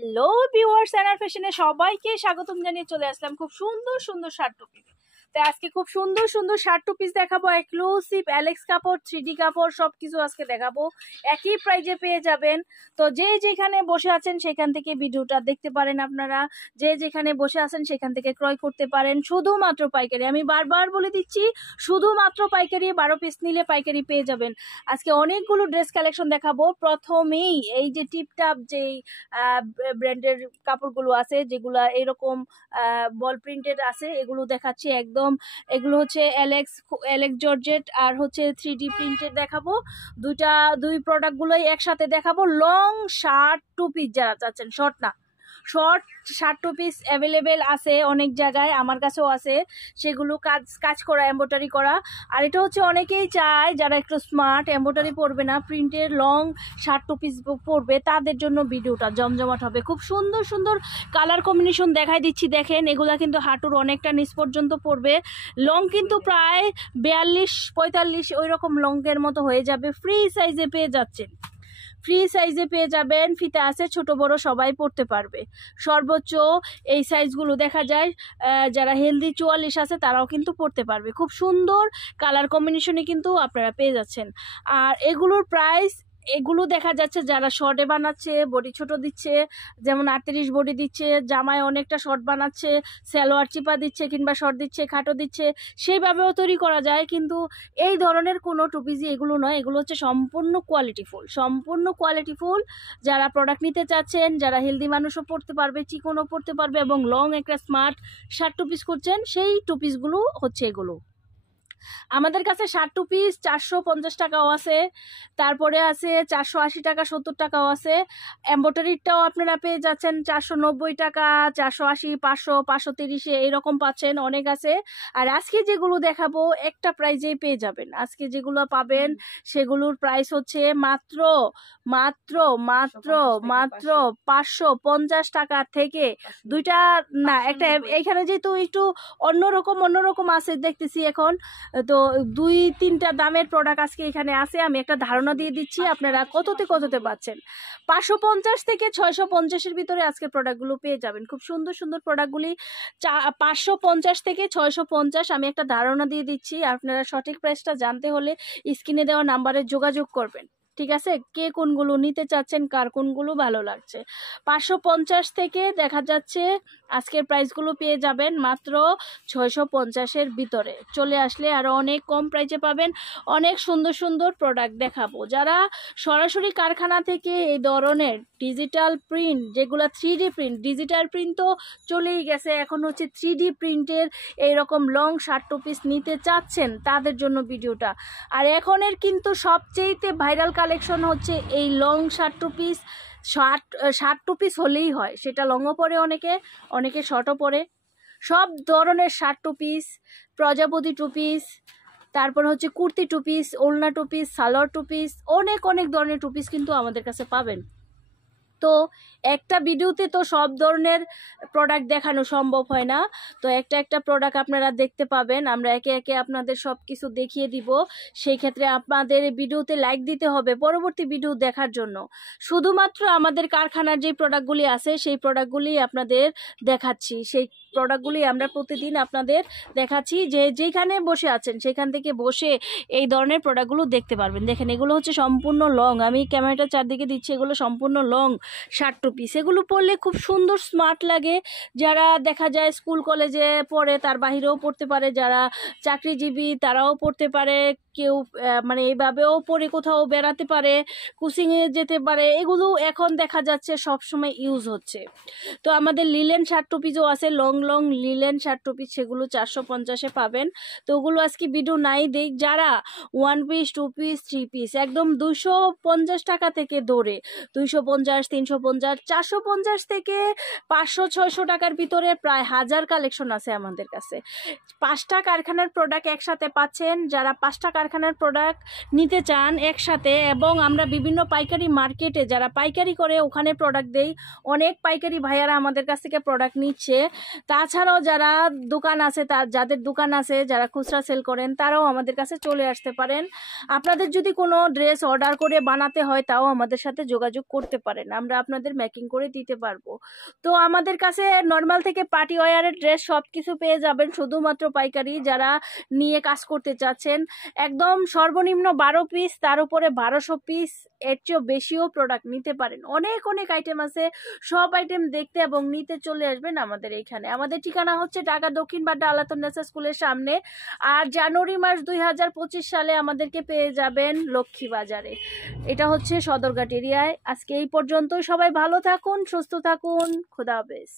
Hello viewers, NR ফ্যাশনে সবাইকে স্বাগতম জানিয়ে চলে আসলাম খুব সুন্দর সুন্দর শার্ট টু পিস। তাই আজকে খুব সুন্দর সুন্দর শার্ট টু পিস দেখাবো, এক্সক্লুসিভ অ্যালেক্স কাপড়, 3D কাপড়, সবকিছু আজকে দেখাবো। একই প্রাইজে পেয়ে যাবেন। তো যে যেখানে বসে আছেন সেখান থেকে ভিডিওটা দেখতে পারেন, আপনারা যে যেখানে বসে আছেন সেখান থেকে ক্রয় করতে পারেন শুধুমাত্র পাইকারি। আমি বারবার বলে দিচ্ছি, শুধুমাত্র পাইকারি, 12 পিস নিলে পাইকারি পেয়ে যাবেন। আজকে অনেকগুলো ড্রেস কালেকশন দেখাবো। প্রথমেই এই যে টিপটাপ যেই ব্র্যান্ডের কাপড়গুলো আছে, যেগুলা এরকম বল প্রিন্টেড আছে, এগুলো দেখাচ্ছি একদম। এগুলো হচ্ছে অ্যালেক্স জর্জেট আর হচ্ছে 3D প্রিন্টেড দেখাবো। দুই প্রোডাক্টগুলোই একসাথে দেখাবো। লং শার্ট টু পিস যারা চাচ্ছেন, শর্ট না, short shirt two piece available আছে অনেক জায়গায়, আমার কাছেও আছে। সেগুলো কাজ করা, এম্ব্রয়ডারি করা। আর এটা হচ্ছে অনেকেই চায় যারা একটু স্মার্ট, এম্ব্রয়ডারি পরবে না, প্রিন্টের লং শার্ট টু পিস পরবে, তাদের জন্য ভিডিওটা জমজমাট হবে। খুব সুন্দর সুন্দর কালার কম্বিনেশন দেখাই দিচ্ছি, দেখেন। এগুলা কিন্তু হাঁটুর অনেকটা নিচ পর্যন্ত পড়বে। লং কিন্তু প্রায় 42-45 ওই রকম লংয়ের মতো হয়ে যাবে। ফ্রি সাইজে পেয়ে যাচ্ছেন, ফ্রি সাইজে পেয়ে যাবেন। ফিতা আছে, ছোট বড় সবাই পড়তে পারবে। সর্বোচ্চ এই সাইজগুলো দেখা যায় যারা হেলদি 44 আছে তারাও কিন্তু পড়তে পারবে। খুব সুন্দর কালার কম্বিনেশনে কিন্তু আপনারা পেয়ে যাচ্ছেন। আর এগুলোর প্রাইস, এগুলো দেখা যাচ্ছে যারা শর্টে বানাচ্ছে, বডি ছোট দিচ্ছে, যেমন 38 বডি দিচ্ছে, জামায় অনেকটা শর্ট বানাচ্ছে, সালোয়ার চিপা দিচ্ছে কিংবা শর্ট দিচ্ছে, খাটো দিচ্ছে, সেইভাবেও তৈরি করা যায়। কিন্তু এই ধরনের কোনো টুপিজি এগুলো নয়, এগুলো হচ্ছে সম্পূর্ণ কোয়ালিটিফুল, সম্পূর্ণ কোয়ালিটিফুল। যারা প্রোডাক্ট নিতে চাচ্ছেন, যারা হেলদি মানুষও পড়তে পারবে, চিকনও পড়তে পারবে এবং লং একটা স্মার্ট শার্ট টু পিস করছেন, সেই টু পিসগুলো হচ্ছে এগুলো। আমাদের কাছে শার্ট টু পিস 450 টাকাও আছে, তারপরে আছে 480 টাকা, 70 টাকাও আছে। এম্ব্রয়ডারিটাও আপনারা পেয়ে যাচ্ছেন 490 টাকা, 480, 500, 530 এইরকম পাচ্ছেন, অনেক আছে। আর আজকে যেগুলো দেখাবো একটা প্রাইজেই পেয়ে যাবেন। আজকে যেগুলো পাবেন সেগুলোর প্রাইস হচ্ছে মাত্র মাত্র মাত্র মাত্র 550 টাকা থেকে। দুইটা না, একটা এইখানে যেহেতু একটু অন্যরকম আছে দেখতেছি এখন, তো 2-3টা দামের প্রোডাক্ট আজকে এখানে আছে। আমি একটা ধারণা দিয়ে দিচ্ছি আপনারা কততে পাচ্ছেন। 550 থেকে 650-এর ভিতরে আজকে প্রোডাক্টগুলো পেয়ে যাবেন। খুব সুন্দর সুন্দর প্রোডাক্টগুলি 550 থেকে 650। আমি একটা ধারণা দিয়ে দিচ্ছি, আপনারা সঠিক প্রাইসটা জানতে হলে স্ক্রিনে দেওয়া নাম্বারে যোগাযোগ করবেন, ঠিক আছে? কে কোনগুলো নিতে চাচ্ছেন, কার কোনগুলো ভালো লাগছে। 550 থেকে দেখা যাচ্ছে আজকের প্রাইসগুলো পেয়ে যাবেন মাত্র 650-এর ভিতরে। চলে আসলে আরও অনেক কম প্রাইসে পাবেন। অনেক সুন্দর সুন্দর প্রোডাক্ট দেখাবো। যারা সরাসরি কারখানা থেকে এই ধরনের ডিজিটাল প্রিন্ট, যেগুলো 3D প্রিন্ট, ডিজিটাল প্রিন্ট তো চলেই গেছে, এখন হচ্ছে 3D প্রিন্টের এইরকম লং শার্ট টু পিস নিতে চাচ্ছেন, তাদের জন্য ভিডিওটা। আর এখনের কিন্তু সবচেয়েতে ভাইরাল কালেকশন হচ্ছে এই long shirt two piece. Shirt two piece হলেই হয়, সেটা লংও পরে, অনেকে শর্টও পরে। সব ধরনের শার্ট টু পিস, প্রজাপতি টু পিস, তারপর হচ্ছে কুর্তি টু পিস, ওড়না two piece, salwar two piece, অনেক ধরনের টু পিস কিন্তু আমাদের কাছে পাবেন। তো একটা ভিডিওতে তো সব ধরনের প্রোডাক্ট দেখানো সম্ভব হয় না, তো একটা প্রোডাক্ট আপনারা দেখতে পাবেন। আমরা একে একে আপনাদের সব কিছু দেখিয়ে দিব। সেই ক্ষেত্রে আপনাদের ভিডিওতে লাইক দিতে হবে পরবর্তী ভিডিও দেখার জন্য। শুধুমাত্র আমাদের কারখানার যে প্রোডাক্টগুলি আছে সেই প্রোডাক্টগুলি আপনাদের দেখাচ্ছি, সেই প্রোডাক্টগুলি আমরা প্রতিদিন আপনাদের দেখাচ্ছি। যেখানে বসে আছেন সেখান থেকে বসে এই ধরনের প্রোডাক্টগুলো দেখতে পারবেন। দেখেন, এগুলো হচ্ছে সম্পূর্ণ লং, আমি ক্যামেরাটা চারদিকে দিচ্ছি, এগুলো সম্পূর্ণ লং শার্ট টু পিস। এগুলো পরলে খুব সুন্দর স্মার্ট লাগে। যারা দেখা যায় স্কুল কলেজে পড়ে তার বাহিরেও পড়তে পারে, যারা চাকরিজীবী তারাও পড়তে পারে, কেউ মানে এইভাবেও পরে কোথাও বেড়াতে পারে, কোচিংয়ে যেতে পারে। এগুলো এখন দেখা যাচ্ছে সবসময় ইউজ হচ্ছে। তো আমাদের লিলেন শার্ট টু পিসও আছে, long linen shirt two piece, সেগুলো 450-এ পাবেন। তো ওগুলো আজকে ভিডিও নাই দেখ। যারা 1 পিস, 2 পিস, 3 পিস একদম 250 টাকা থেকে ধরে 250, 350, 450 থেকে 500-600 টাকার ভিতরে প্রায় 1000 কালেকশন আছে আমাদের কাছে। 5টা কারখানার প্রোডাক্ট একসাথে পাচ্ছেন। যারা 5টা কারখানা কারখানার প্রোডাক্ট নিতে চান একসাথে, এবং আমরা বিভিন্ন পাইকারি মার্কেটে যারা পাইকারি করে ওখানে প্রোডাক্ট দেই, অনেক পাইকারি ভাইয়ারা আমাদের কাছ থেকে প্রোডাক্ট নিচ্ছে। তাছাড়াও যারা দোকান আছে, যাদের দোকান আছে, যারা খুচরা সেল করেন, তারাও আমাদের কাছে চলে আসতে পারেন। আপনাদের যদি কোনো ড্রেস অর্ডার করে বানাতে হয় তাও আমাদের সাথে যোগাযোগ করতে পারেন, আমরা আপনাদের মেকিং করে দিতে পারবো। তো আমাদের কাছে নর্মাল থেকে পার্টি ওয়্যারের ড্রেস সব কিছু পেয়ে যাবেন, শুধুমাত্র পাইকারি যারা নিয়ে কাজ করতে চাচ্ছেন। একদম সর্বনিম্ন 12 পিস, তার উপরে 1200 পিস, এর চেয়েও বেশিও প্রোডাক্ট নিতে পারেন। অনেক অনেক আইটেম আছে, সব আইটেম দেখতে এবং নিতে চলে আসবেন আমাদের এইখানে। আমাদের ঠিকানা হচ্ছে ঢাকা দক্ষিণ বাড্ডা আলাতুন্নেসা স্কুলের সামনে। আর জানুয়ারি মাস 2025 সালে আমাদেরকে পেয়ে যাবেন লক্ষ্মী বাজারে, এটা হচ্ছে সদরঘাট এরিয়ায়। আজকে এই পর্যন্ত, সবাই ভালো থাকুন, সুস্থ থাকুন, খোদা হাফেজ।